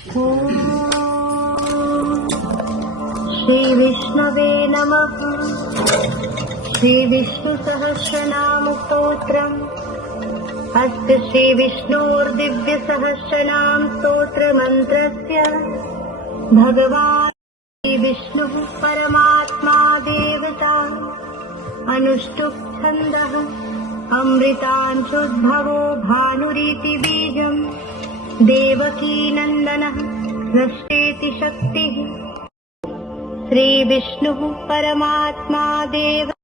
श्रीविष्णवे नमः। श्रीविष्णुसहस्रनामस्तोत्रम्। अस्य श्रीविष्णोर्दिव्यसहस्रनाम स्तोत्रमन्त्रस्य भगवान् श्रीविष्णुः परमात्मा देवता। अनुष्टुप् छन्दः अमृतांशोद्भवो भानुरीति बीजम्। देवकी नन्दनः सृष्टेति शक्तिः। श्रीविष्णुः परमात्मा देव